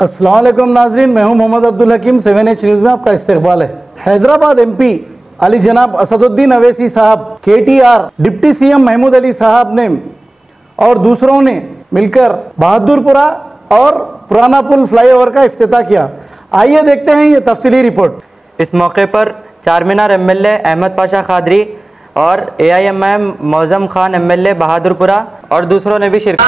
अस्सलाम वालेकुम नाजरीन, मैं हूं मोहम्मद अब्दुल हकीम। 7H न्यूज़ में आपका इस्तकबाल है। हैदराबाद MP अली जनाब असदुद्दीन अवैसी साहब, KTR deputy CM Mahmood Ali साहब ने और दूसरों ने मिलकर बहादुरपुरा और पुराना पुल फ्लाईओवर का इफ्तिताह किया। आइए देखते हैं ये तफसीली रिपोर्ट। इस मौके पर चारमीनार MLA अहमद पाशा खादरी और AIMIM मौजम खान MLA बहादुरपुरा और दूसरों ने भी शिरकत।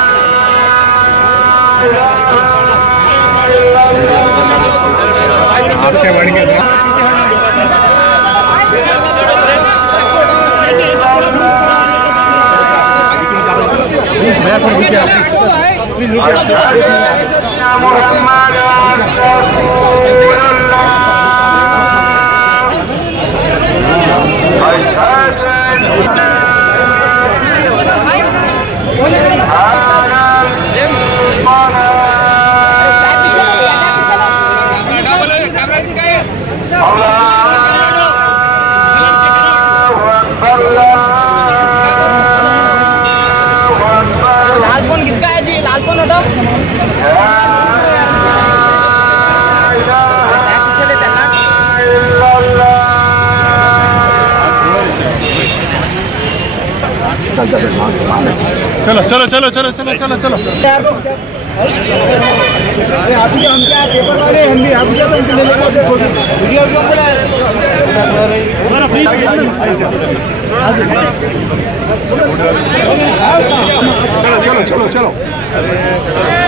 लाल फोन किसका है जी? लाल फोन हटाओ। चलो चलो चलो चलो चलो चलो चलो आप भी हम क्या पेपर वाले हम भी आप क्या वीडियो चलो चलो चलो चलो